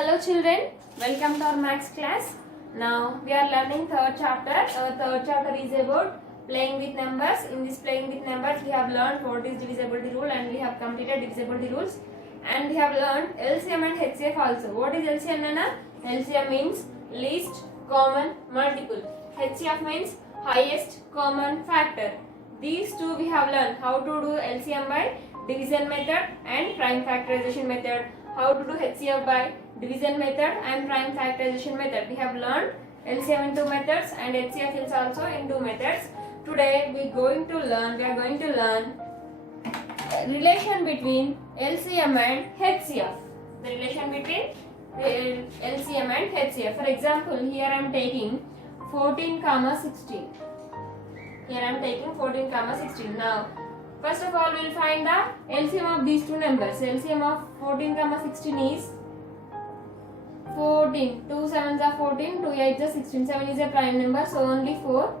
Hello children, welcome to our maths class. Now we are learning third chapter. Our third chapter is about playing with numbers. In this playing with numbers we have learned what is divisibility rule and we have completed divisibility rules. And we have learned LCM and HCF also. What is LCM, Nana? LCM means least common multiple. HCF means highest common factor. These two we have learned how to do LCM by division method and prime factorization method. How to do HCF by division method and prime factorization method. We have learned LCM in two methods and HCF is also in two methods. Today we are going to learn relation between LCM and HCF. The relation between LCM and HCF. For example, here I am taking 14, 16. Here I am taking 14, 16. Now, first of all, we will find the LCM of these two numbers. LCM of 14, 16 is 14. 2 7s are 14, 2 8s are 16. 7 is a prime number, so only 4.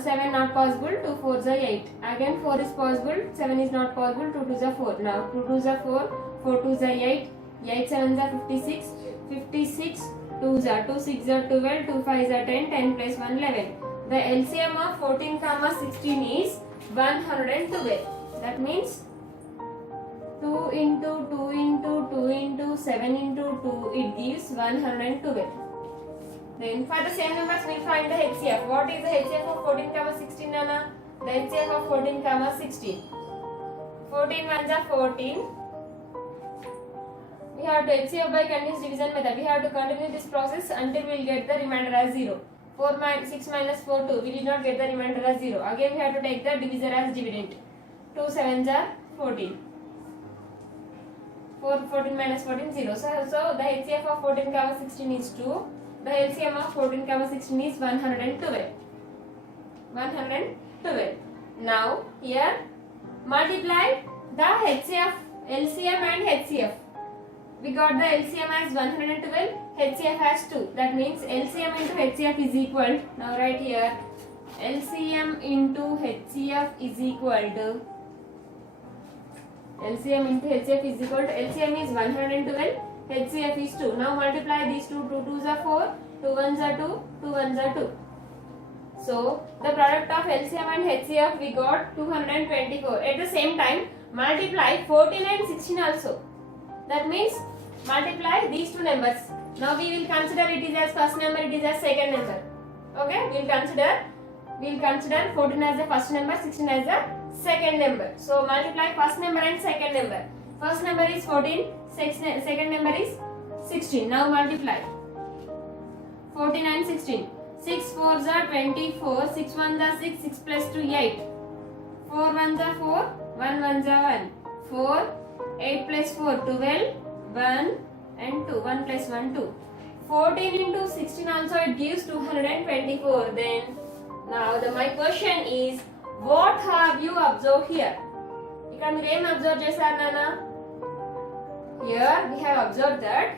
7 not possible, 2 4s are 8. Again 4 is possible, 7 is not possible, 2 2s are 4. Now 2 2s are 4, 4 2s are 8, 8 7s are 56, 56 2s are 2 6 are 12, 2 5s are 10, 10 plus 1 11. The LCM of 14, 16 is 112. That means 2 into 2 into 2 into 7 into 2, it gives 112. Then for the same numbers we will find the HCF. What is the HCF of 14, 16, Nana? The HCF of 14, 16. 14 ones are 14. We have to HCF by continuous division method. We have to continue this process until we will get the remainder as 0. 6 minus 4, 2. We did not get the remainder as 0. Again we have to take the divisor as dividend. 2 7s are 14. 14 minus 14, 0. So the HCF of 14, 16 is 2. The LCM of 14, 16 is 112. 112. Now here multiply the HCF, LCM and HCF. We got the LCM as 112, HCF as 2. That means LCM into HCF is equal. Now right here LCM into HCF is equal to LCM into HCF is equal to LCM is 112, HCF is 2. Now multiply these two. 2 2s are 4, 2 1s are 2, 2 1s are 2. So the product of LCM and HCF we got 224. At the same time multiply 14 and 16 also. That means multiply these two numbers. Now we will consider it is as first number, it is as second number. Okay, we will consider 14 as the first number, 16 as the second number. So multiply first number and second number. First number is 14, second number is 16. Now multiply 14 and 16. 6 4s are 24, 6 1s are 6, 6 plus 2 8. 4 1s are 4, 1 1s are 1. 4, 8 plus 4 12, 1 and 2. 1 plus 1 2. 14 into 16 also it gives 224. Then now my question is, what have you observed here? ఇక్కడ మీరు ఏం observe చేశారు నాన్న? Here we have observed that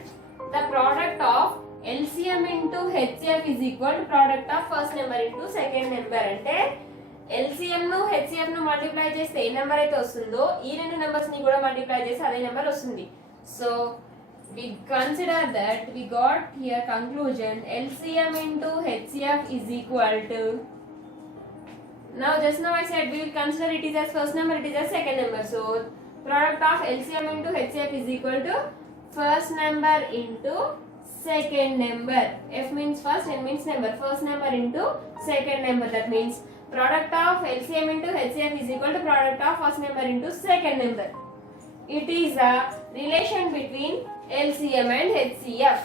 the product of LCM into HCF is equal to product of first number into second number. అంటే LCM ను HCF ను multiply చేస్తే ఏ number అయితే వస్తుందో ఈ రెండు నెంబర్స్ ని కూడా మల్టిప్లై చేస్తే అదే నెంబర్ వస్తుంది. So we consider that we got here conclusion LCM into HCF is equal to. Now just now I said we will consider it is as first number, it is as second number. So product of LCM into HCF is equal to first number into second number. F means first, N means number. First number into second number. That means product of LCM into HCF is equal to product of first number into second number. It is a relation between LCM and HCF.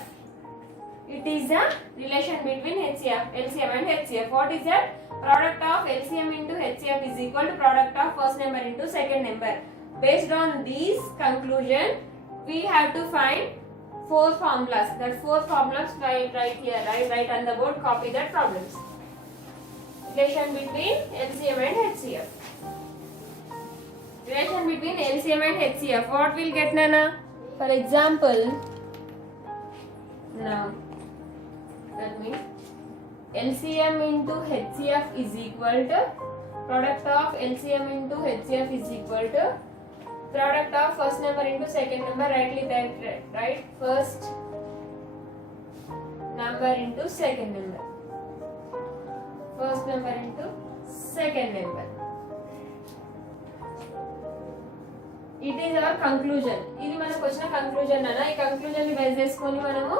It is a relation between LCM and HCF. What is that? Product of LCM into HCF is equal to product of first number into second number. Based on these conclusion, we have to find 4 formulas. That 4 formulas right here, right on the board. Copy that problems. Relation between LCM and HCF. Relation between LCM and HCF. What will get, Nana? For example, now that means LCM into HCF is equal to product of LCM into HCF is equal to product of first number into second number. Rightly that, right? First number into second number. First number into second number. It is our conclusion. ఇది మనకు వచ్చిన conclusion అన్న. ఈ conclusion ని base చేసుకొని మనము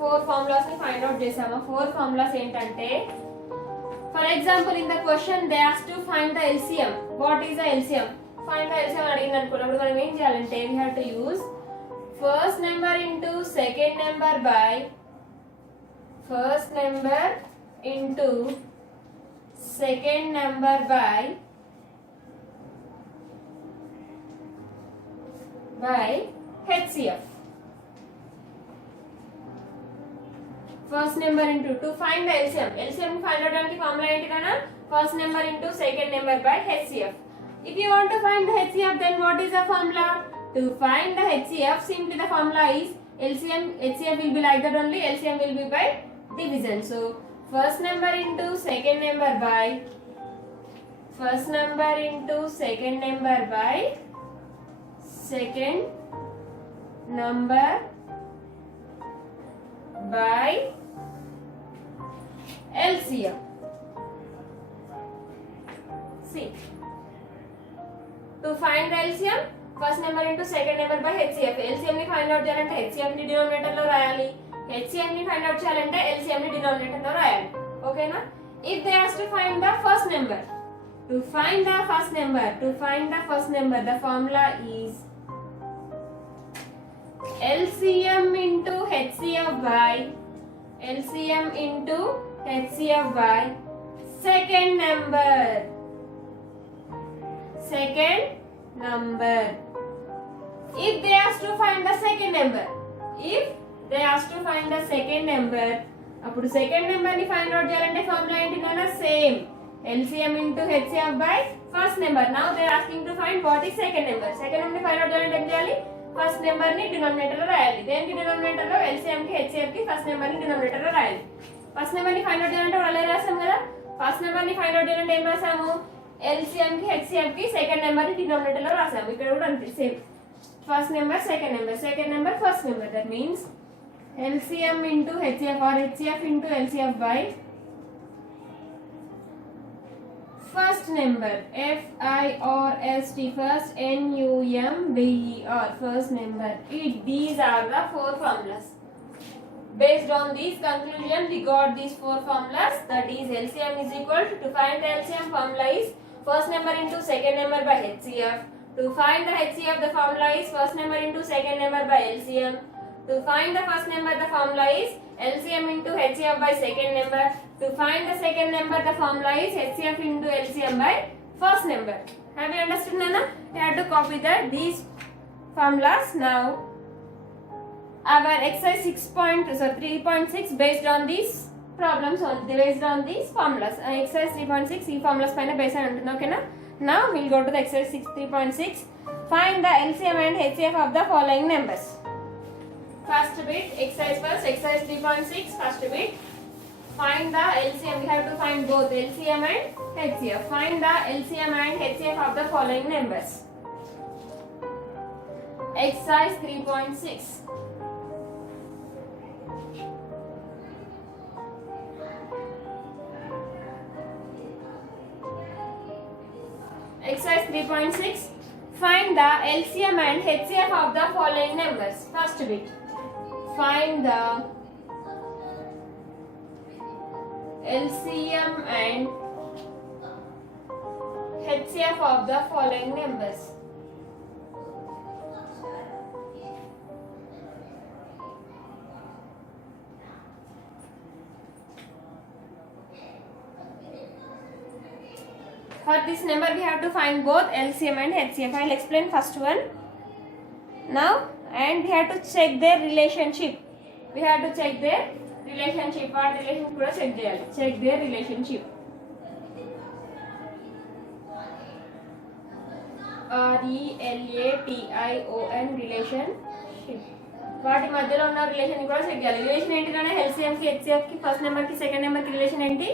4 formulas ని find out చేసాము. 4 ఫార్ములాస్ ఏంటంటే, for example in the question they ask to find the LCM. What is the LCM? Find the LCM అడిగింది అనుకున్నప్పుడు మనం ఏం చేయాలంటే, we have to use first number into second number by first number into second number by HCF. First number into, to find the LCM. LCM find out avadiki formula enti kana? First number into second number by HCF. If you want to find the HCF, then what is the formula? To find the HCF, simply the formula is LCM, HCF will be like that only, LCM will be by division. So, first number into second number by first number into second number by second number by LCM. See, to find the LCM, first number into second number by HCF. LCM ని find out చేయాలంటే HCF ని denominator లో రాయాలి. HCM ని find out చేయాలంటే LCM ని denominator లో రాయాలి. ఓకేనా? If they ask to find the first number, to find the first number, the formula is LCM into HCF by second number. If they ask to find the second number, అప్పుడు second number ని find out చేయాలంటే formula ఏంటి నాన్న? Same LCM into HCF by first number. Now they are asking to find what is second number. Second number ని find out చేయాలంటే ఏం చేయాలి? First number ని డినామినేటర్ లో రాయాలి. దేనికి డినామినేటర్ లో? LCM కి HCF కి ఫస్ట్ నెంబర్ ని డినామినేటర్ లో రాయాలి. ఫస్ట్ నెంబర్ ని ఫైండ్ అవుట్ చేయాలంటే వాళ్ళే రాసాం కదా. ఫస్ట్ నెంబర్ ని ఫైండ్ అవుట్ చేయాలంటే ఏం రాసాము? LCM కి HCF కి సెకండ్ నెంబర్ ని డినామినేటర్ లో రాసాము. ఇక్కడ కూడా అంతే same. First number second number first number. That means LCM into HCF or HCF into LCF by first number. FIRST, first NUMBER, first number. These are the 4 formulas. Based on these conclusion, we got these 4 formulas. That is, LCM is equal to find the LCM, formula is first number into second number by HCF. To find the HCF, the formula is first number into second number by LCM. To find the first number, the formula is LCM into HCF by second number. To find the second number, the formula is HCF into LCM by first number. Have you understood, Nana? You have to copy these formulas. Now, our exercise 3.6 based on these problems, based on these formulas. Exercise 3.6, ఈ formulas పైన based on ఉంటుంది, ఓకేనా? Now, we'll go to the exercise 3.6. Find the LCM and HCF of the following numbers. First bit, exercise 3.6, first bit. Find the LCM, we have to find both LCM and HCF. Find the LCM and HCF of the following numbers. Exercise 3.6. Exercise 3.6. Find the LCM and HCF of the following numbers. First bit. Find the LCM and HCF of the following numbers. For this number we have to find both LCM and HCF. I will explain first one now, and we have to check their relationship. What relationship kuda check cheyali. Check their relationship. RELATION, relationship. వాటి మధ్యలో ఉన్న relation కూడా check చేయాలి. Relation ఏంటిదంటే LCM కి HCF కి first number కి second number కి రిలేషన్ ఏంటి?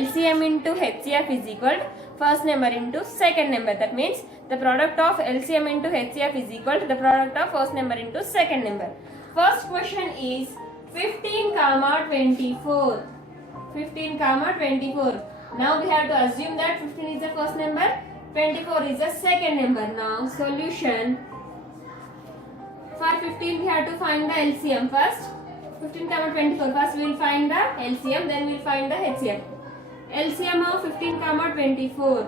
LCM into HCF is equal to first number into second number. That means the product of LCM into HCF is equal to the product of first number into second number. First question is 15 comma 24. 15 comma 24. Now we have to assume that 15 is the first number, 24 is the second number. Now solution. For 15 we have to find the LCM first. 15 comma 24. First we will find the LCM, then we will find the HCF. LCM of 15 comma 24.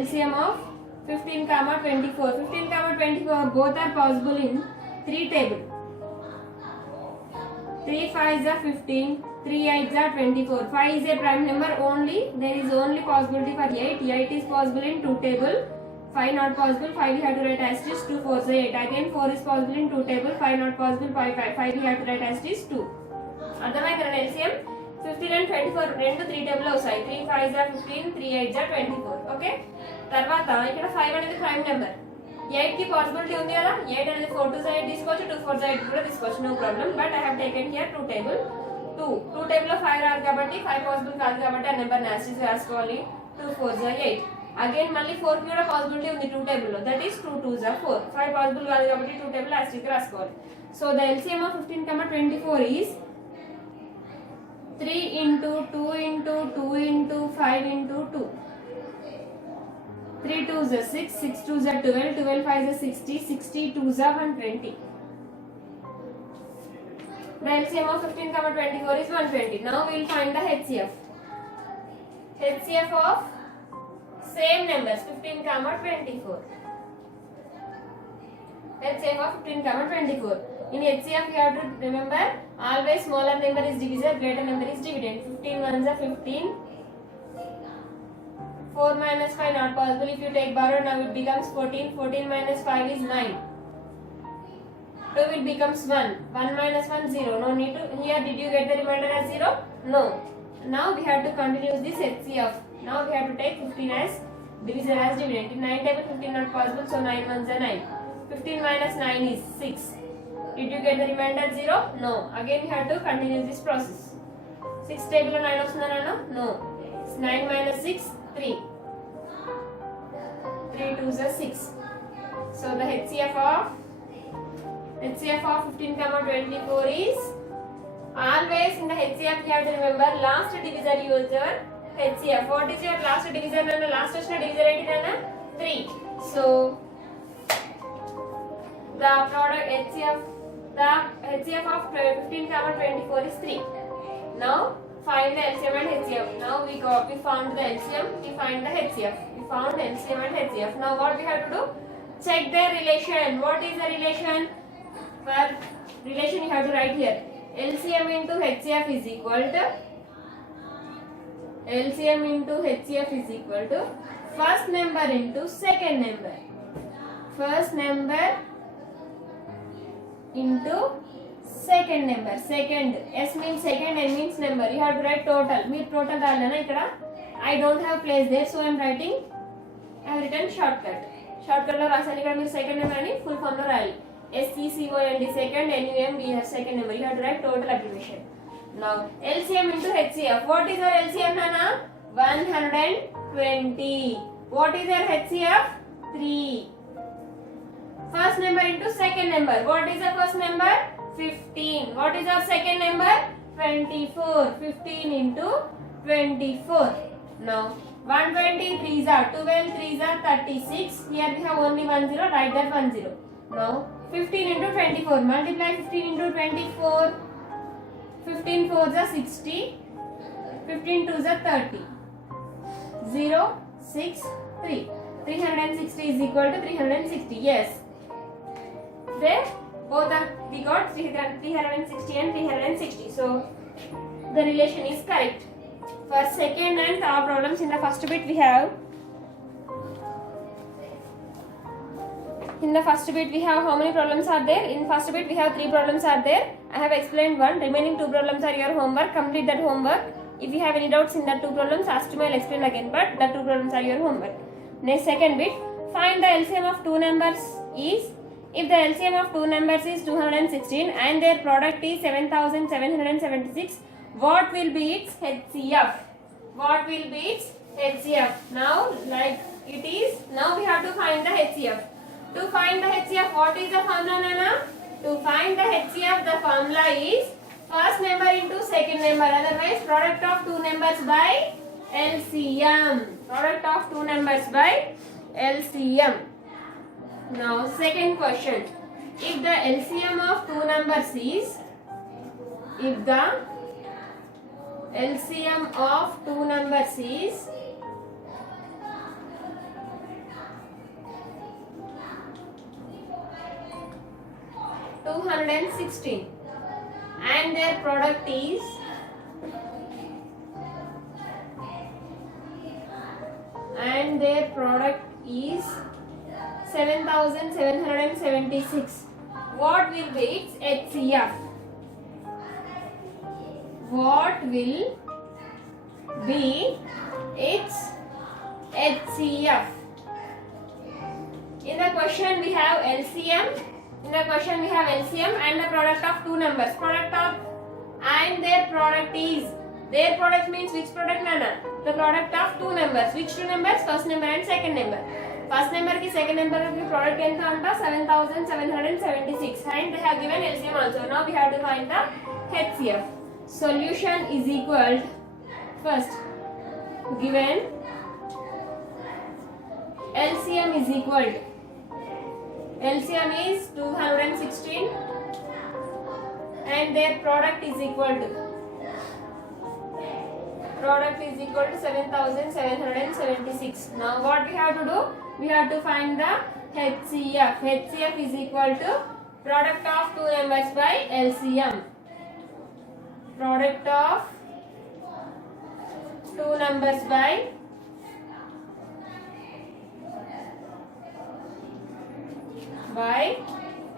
LCM of 15 comma 24. 15 comma 24 both are possible in 3 table. 3 5 is 15, 3 8 is 24. 5 is a prime number only. There is only possibility for 8. 8 is possible in 2 table. 5 not possible. 5 we have to write as it is. 2 4 is 8. Again 4 is possible in 2 table. 5 not possible. 5 we have to write as it is 2. అర్థమైందా LCM 15 and 24 రెండు 3 table వస్తాయి. 3 5 is 15, 3 8 is 24. Okay, తర్వాత ఇక్కడ 5 అనేది prime number. 8 కి possibility ఉంది కదా. 8 అనేది 4 2 8 తీసుకోవచ్చు, 2 4 8 కూడా తీసుకోవచ్చు, no problem. But I have taken here 2 table. 2 table లో 5 రాదు కాబట్టి 5 పాసిబుల్ కాదు కాబట్టి ఆ నెంబర్ యాసిడ్ రాసుకోవాలి. 2 4 8. అగైన్ మళ్ళీ 4 కి కూడా పాసిబిలిటీ ఉంది 2 టేబుల్ లో, దట్ ఈస్ 2 2 4. 5 పాసిబుల్ కాదు కాబట్టి 2 టేబుల్ యాసిడ్ రాసుకోవాలి. So the LCM of 15 24 is 3 into 2 into 2 into 5 into 2. 3 2s are 6, 6 2s are 12, 12 5s are 60, 60 2s are 120. The LCM of 15 24 is 120. Now we will find the HCF. HCF of same numbers 15 24. HCF of 15 24. In HCF you have to remember always smaller number is divisor, greater number is dividend. 15 ones are 15. 4 minus 5 not possible. If you take borrow now it becomes 14. 14 minus 5 is 9. 2 will becomes 1. 1 minus 1 0. No need to. Here did you get the remainder as 0? No. Now we have to continue this HCF. Now we have to take 15 as divisor as dividend. In 9 table 15 not possible, so 9 ones are 9. 15 minus 9 is 6. Did you get the remainder 0? No. Again we have to continue this process. 6 table 9 option no. 9 minus 6 3. 3 2s are 6. So the HCF of 15 24 is always in the HCF you have to remember last divisor use your HCF. What is your last divisor? Last divisor 3. So the product HCF of 15 24 is 3. Now find the LCM and HCF. Now we found the LCM, we find the HCF. We found LCM and HCF. Now what we have to do? Check their relation. What is the relation? For relation you have to write here. LCM into HCF is equal to first number into second number. First number into second number. Second, S means second, N means number. You have to write total. Me total ralana ikkada. I don't have place there, so I am writing. I have written shortcut. Shortcut lo rasani ikkada meer second number ani full form lo rayali. SECOND second, NUM we have second number. You have to write total abbreviation. Now LCM into HCF. What is our LCM Nana? 120. What is our HCF? 3. First number into second number. What is the first number? 15. What is our second number? 24. 15 into 24. Now 120 3s are 12, 3s are 36. Here we have only 1 0. Write that 1 0. Now 15 into 24. Multiply 15 into 24. 15 4s are 60. 15 2s are 30. 0 6 3. 360 is equal to 360. Yes. There both are, we got 360 and 360. So the relation is correct. For second and third problems in the first bit we have. In the first bit we have how many problems are there? In first bit we have 3 problems are there. I have explained one. Remaining 2 problems are your homework. Complete that homework. If you have any doubts in the 2 problems, ask me. I'll explain again. But the 2 problems are your homework. Next second bit. Find the LCM of 2 numbers is. If the LCM of 2 numbers is 216 and their product is 7776, what will be its HCF? What will be its HCF? Now, like it is, now we have to find the HCF. To find the HCF, what is the formula, Nana? To find the HCF, the formula is first number into second number. Otherwise, product of two numbers by LCM. Product of two numbers by LCM. Now, second question. If the LCM of two numbers is, if the LCM of two numbers is 216 and their product is 7776, what will be its HCF? What will be its HCF? In the question we have LCM. In the question we have LCM and the product of two numbers. Product of and their product is. Their product means which product, Nana? The product of two numbers. Which two numbers? First number and second number. First number ki second number ki product enta anta 7776 and they have given LCM also. Now we have to find the HCF. Solution is equal first given LCM is equal to LCM is 216 and their product is equal to 7776. Now what we have to do? We have to find the HCF. HCF is equal to product of two numbers by LCM. Product of two numbers by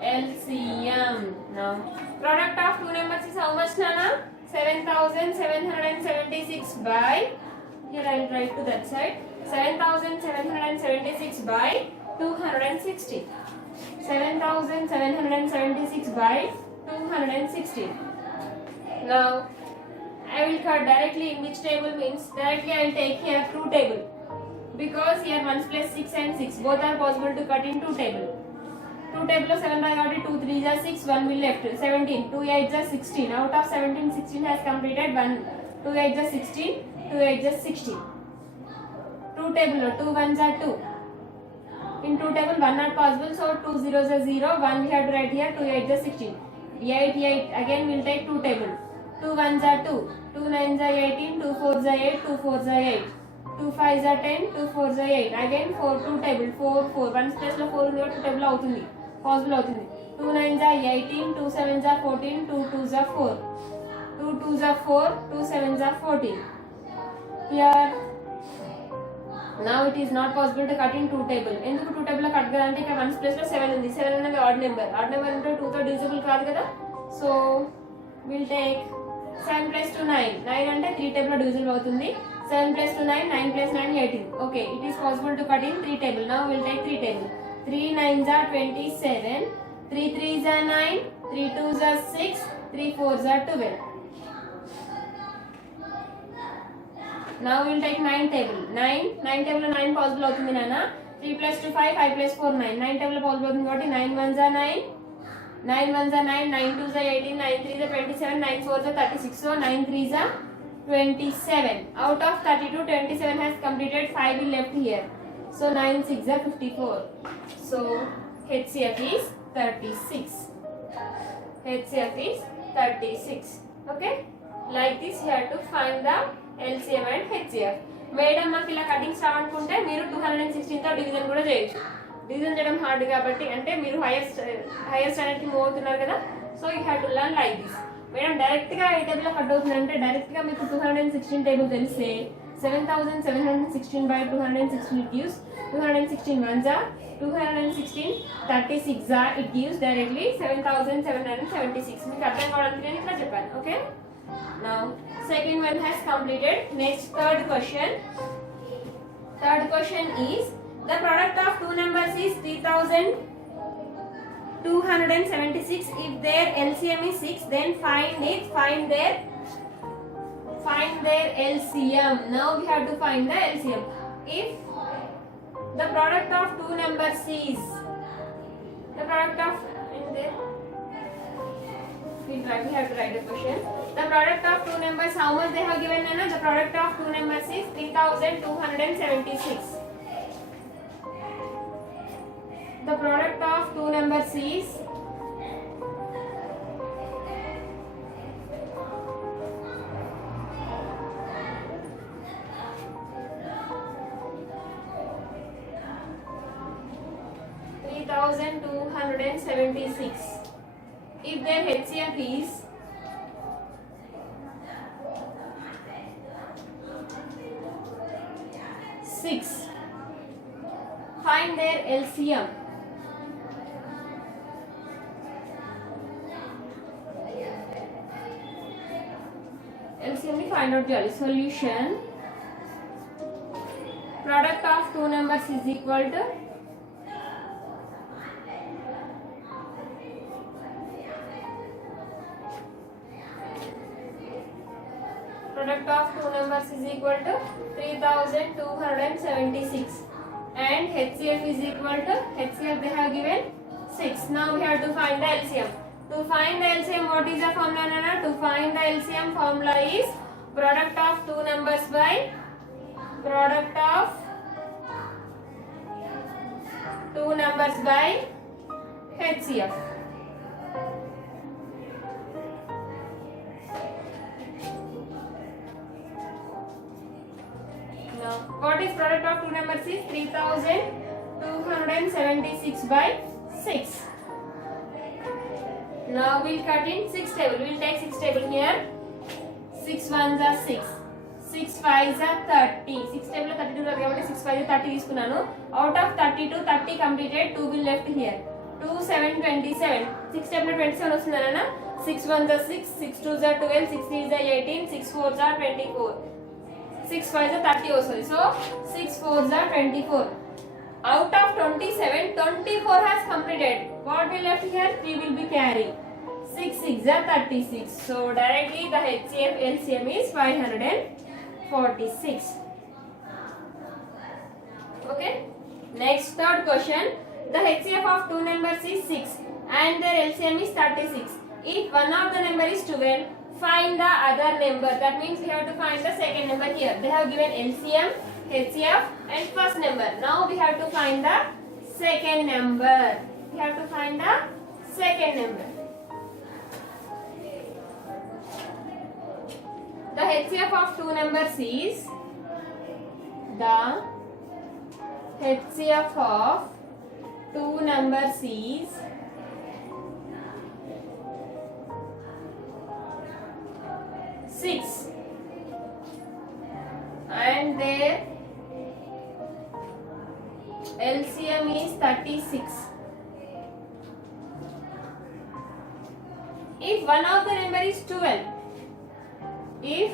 LCM. Now, product of two numbers is how much, Nana? 7776 by, here I will write to that side, 7776 by 216. 7776 by 216. Now, I will cut directly in which table means directly I will take here two table because here 1 plus 6 and 6 both are possible to cut in two table. Two table of 7 I got it, 2 3 is 6, 1 will left, 17, 2 8 is 16, out of 17, 16 has completed, 1, 2 8 is 16, 2 8 is 16. Two table, 2 1s are 2. In two table 1 not possible, so 2 0s are 0, 1 we have to write here, 2 8 is 16. 8 again we will take two table. 2 1s are 2, 2 9s are 18, 2 4s are 8, 2 4s are 8. 2 5s are 10, 2 4s are 8. Again 4 2 table, 4 4. 1 place lo 4 ఉంది 2 table అవుతుంది. Possible అవుతుంది. 2 9s are 18, 2 7s are 14, 2 2s are 4. 2 2s are 4, 2 7s are 14. Here now it is not possible to cut in two table. ఎందుకు two table లో cut చేయాలంటే ఇక్కడ 1 place లో 7 ఉంది. 7 అనేది odd number. Odd number అంటే 2 తో divisible కాదు కదా. So we'll take 7 plus 2 9. 9 అంటే 3 table లో divisible అవుతుంది. 7 plus 2 9, 9 plus 9 18. Okay, it is possible to cut in 3 table. Now we'll take 3 table. 3 9s are 27, 3 3s are 9, 3 2s are 6, 3 4s are 12. Now we'll take 9 table. 9 table 9 possible అవుతుంది నాన్న. 3 plus 2 5, 5 plus 4 9. 9 table possible అవుతుంది కాబట్టి 9 1s are 9, 9 1s are 9, 9 2s are 18, 9 3s are 27, 9 4s are 36. So 9 3s are 27. Out of 32, 27 has completed, 5 will left here. So 9 6 are 54. So HCF is 36. HCF is 36. Okay? Like this you have to find the LCM and HCF. Madam మాకు ఇలా cuttings రావనుకుంటే మీరు 216 తో division కూడా చేయొచ్చు. Division చేయడం hard కాబట్టి అంటే మీరు హైయర్ స్టాండర్డ్ కి మూవ్ అవుతున్నారు కదా. So you have to learn like this. Madam direct గా ఏ టేబుల్ లో కట్ అవుతుంది అంటే డైరెక్ట్ గా మీకు 216 టేబుల్ తెలిస్తే 7716 by 216 it gives 216 ones are 216 36 are it gives directly 7776. మీకు అర్థం కావడానికి నేను ఇక్కడ చెప్పాను. Okay, now second one has completed. Next third question is the product of two numbers is 3276. If their LCM is 6, then find their LCM. Now we have to find the LCM. If the product of two numbers is the product of We have to write a question. The product of two numbers, how much they have given, Nana? The product of two numbers is 3276. The product of two numbers is 3276. If their HCF is 6, find their LCM. LCM find out the solution. Product of two numbers is equal to product of two numbers is equal to 3276 and HCF is equal to HCF they have given 6. Now we have to find the LCM. To find the LCM, what is the formula, Nana? To find the LCM, formula is product of two numbers by product of two numbers by HCF. Now, what is product of two numbers is 3276 by 6. Now we'll cut in 6 table. We'll take 6 table here. 6 1s are 6. 6 5s are 30. 6 table 32 కాబట్టి 6 5 30 తీసుకున్నాను. Out of 32 30 completed, 2 will left here. 2 7 27. 6 table 27 వస్తుందనా? 6 1s are 6. 6 2s are 12. 6 3s are 18. 6 4s are 24. 6 5s are 30 వస్తుంది. So 6 4s are 24. Out of 27, 24 has completed. What will left here? 3 will be carry. 6 6 are 36. So directly the HCF LCM is 546. Okay. Next, third question. The HCF of two numbers is 6 and their LCM is 36. If one of the number is 12, find the other number. That means we have to find the second number here. They have given LCM, HCF and first number. Now we have to find the second number. We have to find the second number. The HCF of two numbers is the HCF of two numbers is 6 and their LCM is 36. If one of the number is 12, if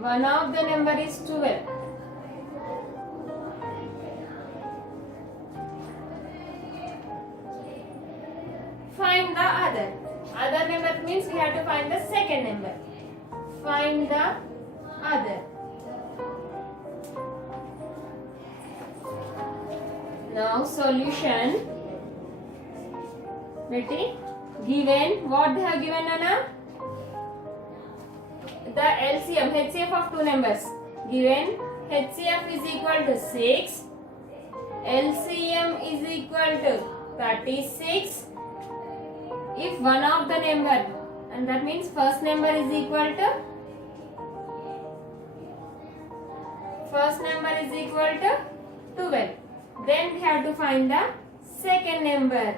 one of the number is 12, find the other. Other number means we have to find the second number. Find the other. Now solution. Ready? Given what they have given, Nana? The LCM, HCF of two numbers. Given HCF is equal to 6, LCM is equal to 36. If one of the number, and that means first number is equal to 12. Then we have to find the second number.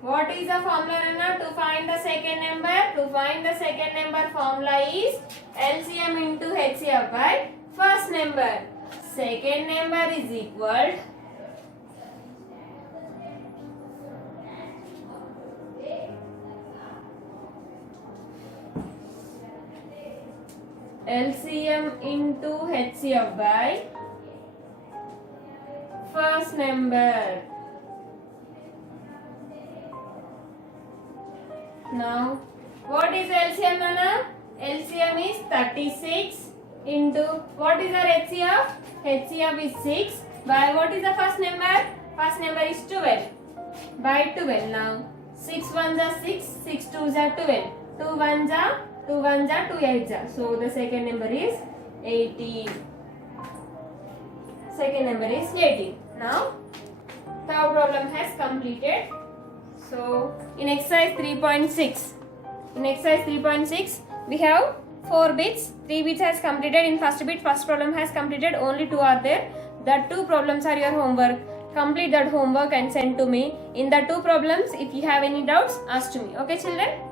What is the formula, Rana, to find the second number? To find the second number, formula is LCM into HCF by first number. Second number is equal LCM into HCF by first number. Now, what is LCM, Nana? LCM is 36 into, what is our HCF? HCF is 6 by, what is the first number? First number is 12 by 12. Now, 6 ones are 6, 6 twos are 12, 2 ones are 2 ones are 2 eights are. So the second number is 18. Second number is 18. Now third problem has completed. So in exercise 3.6, we have 4 bits. 3 bits has completed. In first bit, first problem has completed. Only 2 are there. The 2 problems are your homework. Complete that homework and send to me. In the 2 problems, if you have any doubts, ask to me. Okay, children?